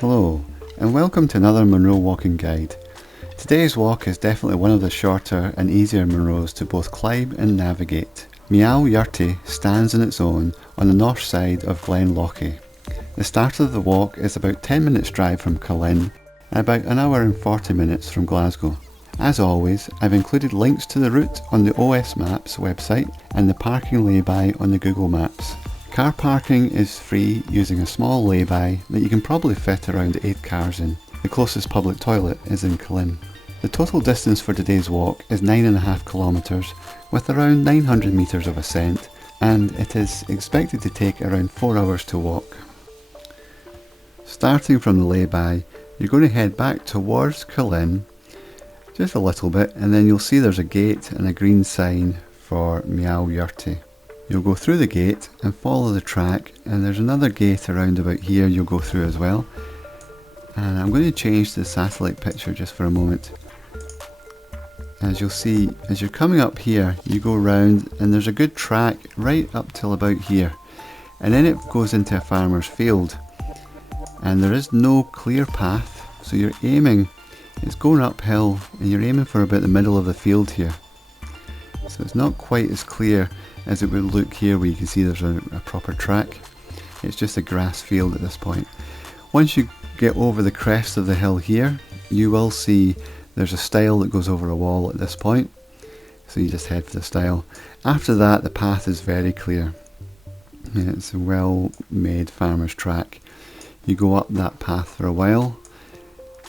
Hello, and welcome to another Munro walking guide. Today's walk is definitely one of the shorter and easier Munros to both climb and navigate. Meall Ghaordaidh stands on its own on the north side of Glen Lochy. The start of the walk is about 10 minutes drive from Cullen and about an hour and 40 minutes from Glasgow. As always, I've included links to the route on the OS Maps website and the parking layby on the Google Maps. Car parking is free using a small layby that you can probably fit around 8 cars in. The closest public toilet is in Cullen. The total distance for today's walk is 9.5 kilometres with around 900 metres of ascent, and it is expected to take around 4 hours to walk. Starting from the layby, you're going to head back towards Cullen just a little bit, and then you'll see there's a gate and a green sign for Meall Ghaordaidh. You'll go through the gate and follow the track, and there's another gate around about here you'll go through as well. And I'm going to change the satellite picture just for a moment. As you'll see, as you're coming up here, you go round and there's a good track right up till about here. And then it goes into a farmer's field. And there is no clear path, so you're aiming, it's going uphill and you're aiming for about the middle of the field here. So it's not quite as clear as it would look here where you can see there's a proper track. It's just a grass field at this point. Once you get over the crest of the hill here, you will see there's a stile that goes over a wall at this point. So you just head for the stile. After that, the path is very clear. It's a well made farmer's track. You go up that path for a while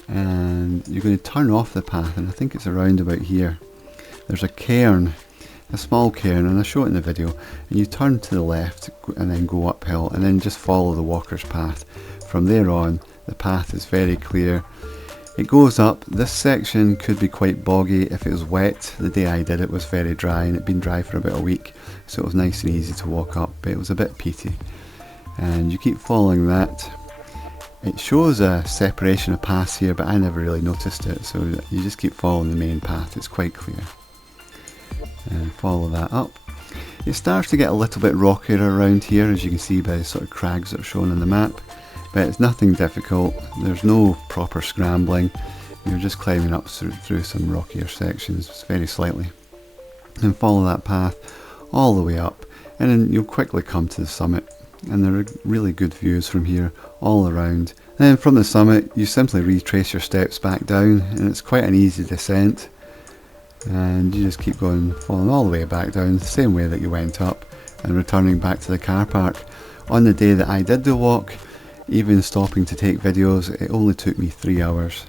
and you're going to turn off the path, and I think it's around about here. There's a cairn, a small cairn, and I'll show it in the video, and you turn to the left and then go uphill and then just follow the walker's path. From there on, the path is very clear. It goes up. This section could be quite boggy if it was wet. The day I did it was very dry, and it'd been dry for about a week, so it was nice and easy to walk up, but it was a bit peaty. And you keep following that. It shows a separation of paths here, but I never really noticed it, so you just keep following the main path. It's quite clear. And follow that up. It starts to get a little bit rockier around here, as you can see by the sort of crags that are shown on the map, but it's nothing difficult. There's no proper scrambling. You're just climbing up through some rockier sections very slightly, and follow that path all the way up, and then you'll quickly come to the summit, and there are really good views from here all around. And then from the summit you simply retrace your steps back down, and it's quite an easy descent. And you just keep going, falling all the way back down the same way that you went up, and returning back to the car park. On the day that I did the walk, even stopping to take videos, it only took me 3 hours.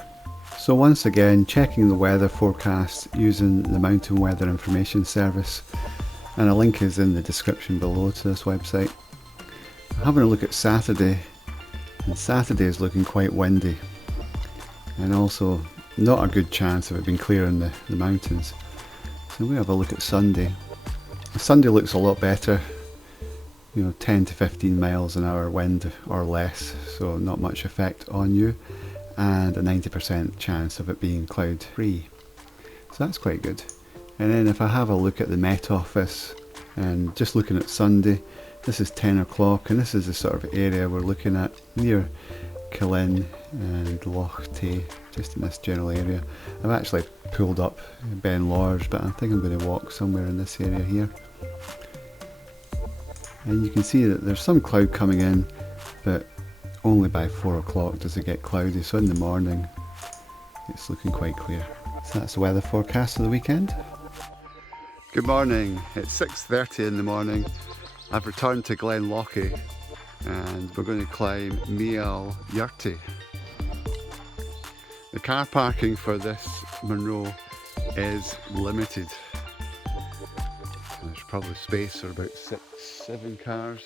So once again, checking the weather forecast using the Mountain Weather Information Service, and a link is in the description below to this website. Having a look at Saturday, and Saturday is looking quite windy, and also not a good chance of it being clear in the mountains. So we have a look at Sunday. Sunday looks a lot better, 10 to 15 miles an hour wind or less, so not much effect on you, and a 90% chance of it being cloud free. So that's quite good. And then if I have a look at the Met Office, and just looking at Sunday, this is 10 o'clock, and this is the sort of area we're looking at near Cullen and Loch Tay, just in this general area. I've actually pulled up Ben Lodge, but I think I'm going to walk somewhere in this area here. And you can see that there's some cloud coming in, but only by 4 o'clock does it get cloudy, so in the morning it's looking quite clear. So that's the weather forecast for the weekend. Good morning, it's 6:30 in the morning. I've returned to Glen Lochy, and we're going to climb Meall Ghaordaidh. The car parking for this Munro is limited. There's probably space for about 6-7 cars.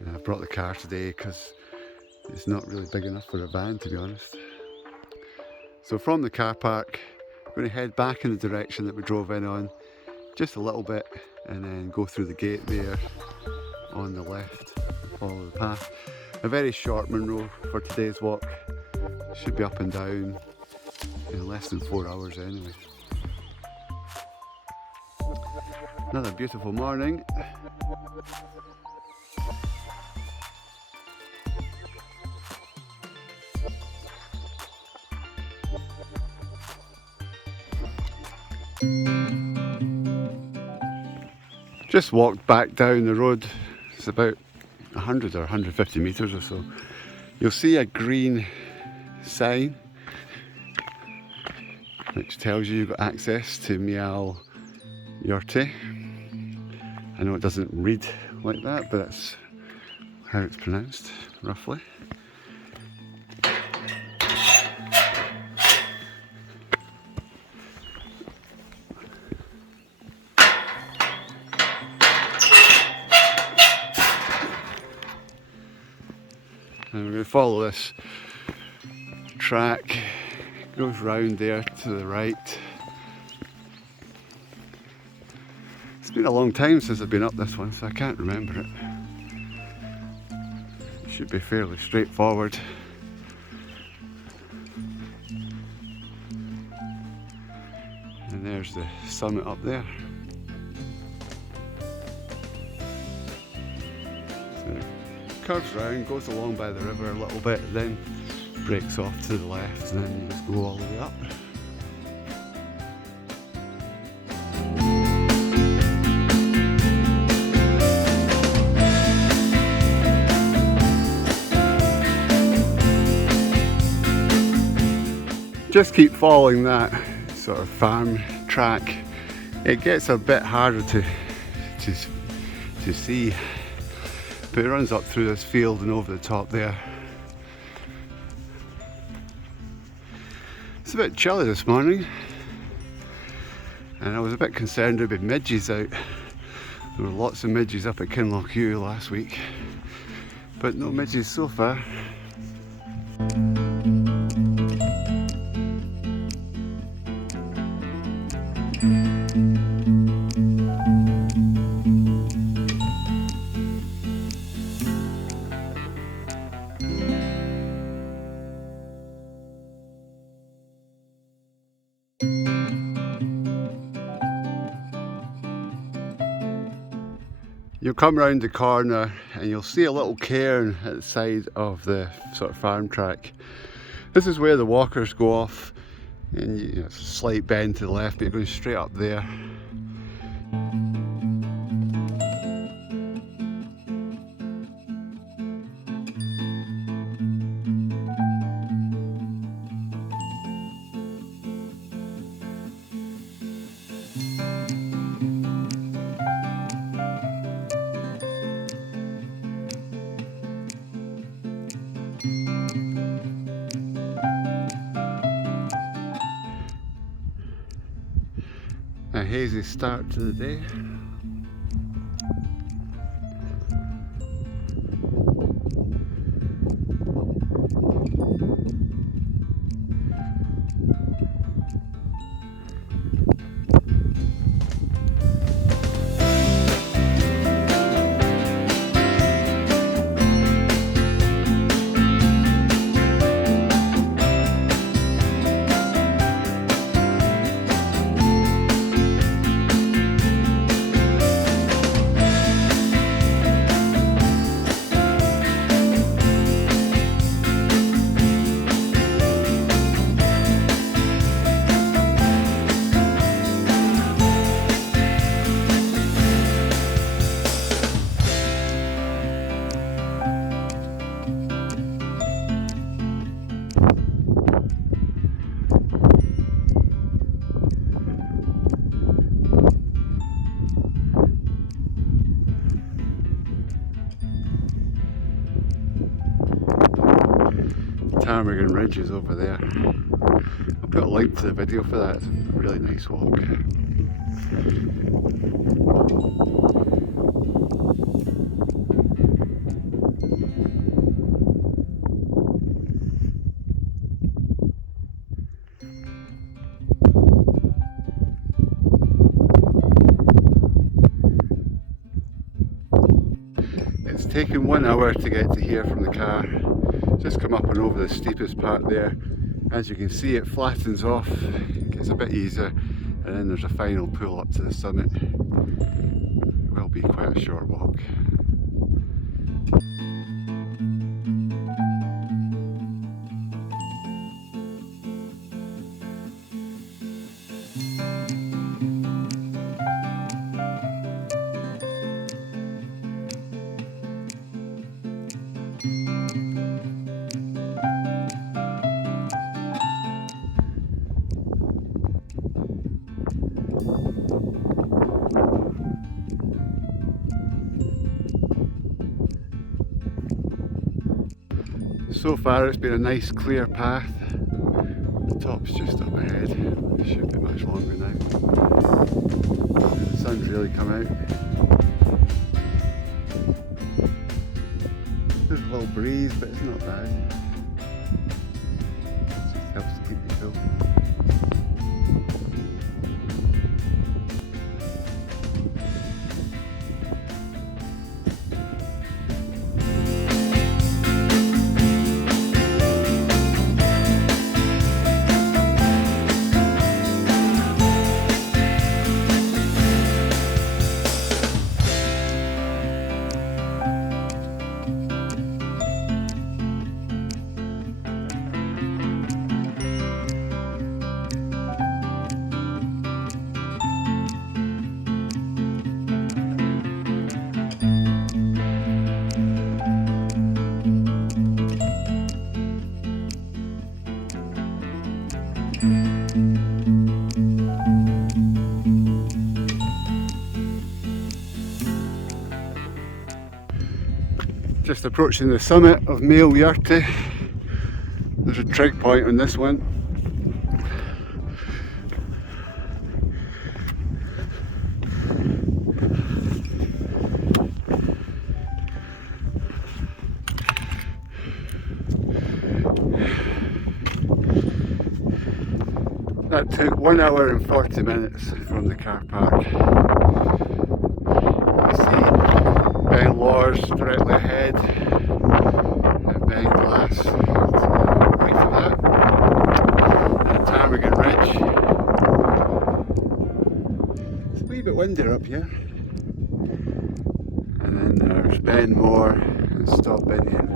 And I brought the car today because it's not really big enough for a van, to be honest. So from the car park, we're going to head back in the direction that we drove in on, just a little bit, and then go through the gate there on the left, follow the path. A very short Munro for today's walk. Should be up and down in less than 4 hours anyway. Another beautiful morning. Just walked back down the road. It's about 100 or 150 metres or so. You'll see a green sign which tells you you've got access to Meall Ghaordaidh. I know it doesn't read like that, but that's how it's pronounced, roughly. And we're going to follow this track. It goes round there to the right. It's been a long time since I've been up this one, so I can't remember it. It should be fairly straightforward. And there's the summit up there. So curves round, goes along by the river a little bit, then breaks off to the left, and then you just go all the way up. Just keep following that sort of farm track. It gets a bit harder to see, but it runs up through this field and over the top there. It's a bit chilly this morning, and I was a bit concerned there'd be midges out. There were lots of midges up at Kinlochhew last week, but no midges so far. You'll come round the corner and you'll see a little cairn at the side of the sort of farm track. This is where the walkers go off, and it's a slight bend to the left, but you're going straight up there. A hazy start to the day. Ptarmigan Ridge is over there. I'll put a link to the video for that. It's a really nice walk. It's taken 1 hour to get to here from the car. Just come up and over the steepest part there. As you can see, it flattens off, gets a bit easier, and then there's a final pull up to the summit. It will be quite a short walk. So far it's been a nice clear path. The top's just up ahead. It should be much longer now. The sun's really come out. There's a little breeze, but it's not bad. It just helps to keep you cool. Just approaching the summit of Meall Ghaordaidh. There's a trig point on this one. That took 1 hour and 40 minutes from the car park. You see Munro directly ahead, and Glass right for that, and Ptarmigan Ridge. It's a wee bit windier up here. And then there's Benmore and Stopinion.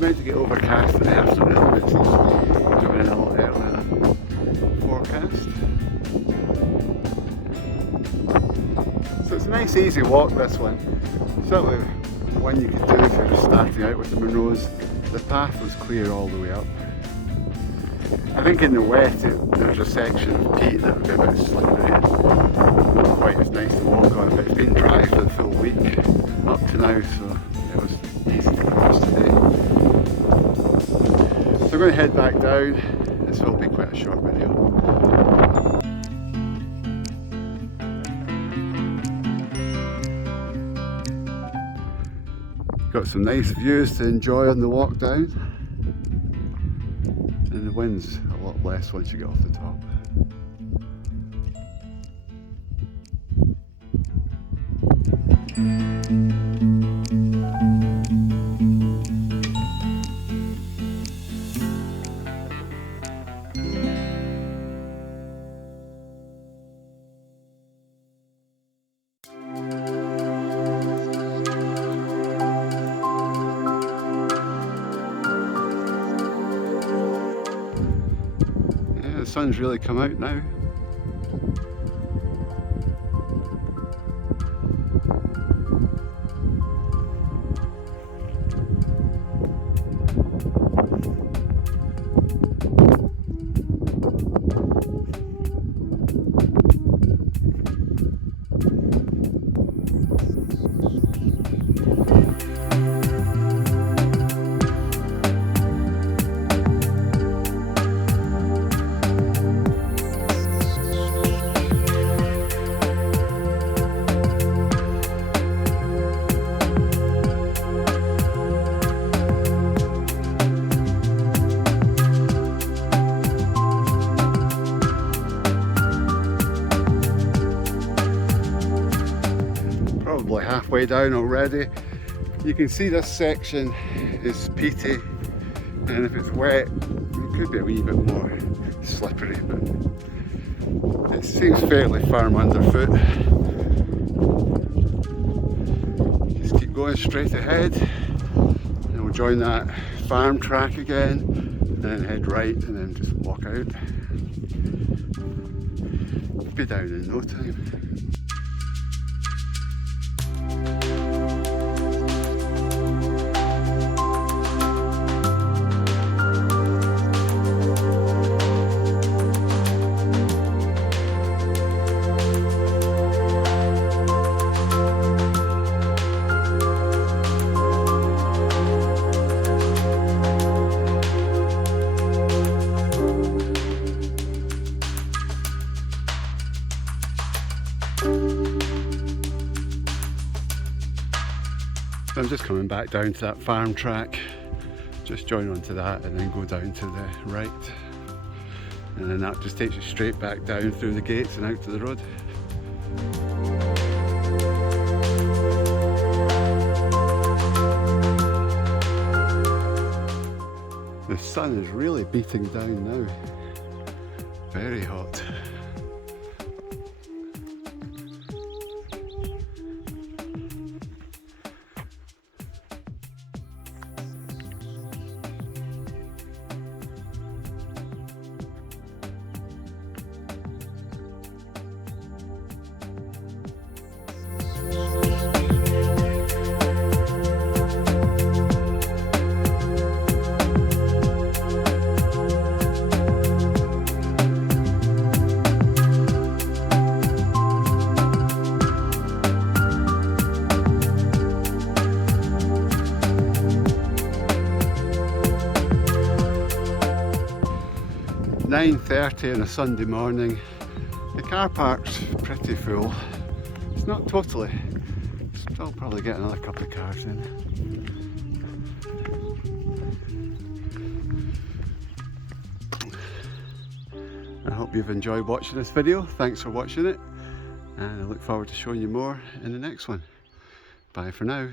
Meant to get overcast in the afternoon, but it seems to be coming in a lot earlier than forecast. So it's a nice easy walk, this one. Certainly one you could do if you're just starting out with the Munros. The path was clear all the way up. I think in the wet there's a section of peat that would be a bit slippery and not quite as nice to walk on, but it's been dry for the full week up to now, so it was easy to cross today. So I'm going to head back down. This will be quite a short video. Got some nice views to enjoy on the walk down. And the wind's a lot less once you get off the top. The sun's really come out now. Probably halfway down already. You can see this section is peaty, and if it's wet it could be a wee bit more slippery, but it seems fairly firm underfoot. Just keep going straight ahead and we'll join that farm track again, and then head right and then just walk out. Be down in no time. just coming back down to that farm track, just join onto that and then go down to the right, and then that just takes you straight back down through the gates and out to the road. The sun is really beating down now, very hot. (9:30) on a Sunday morning. The car park's pretty full. It's not totally. I'll probably get another couple of cars in. I hope you've enjoyed watching this video. Thanks for watching it, and I look forward to showing you more in the next one. Bye for now.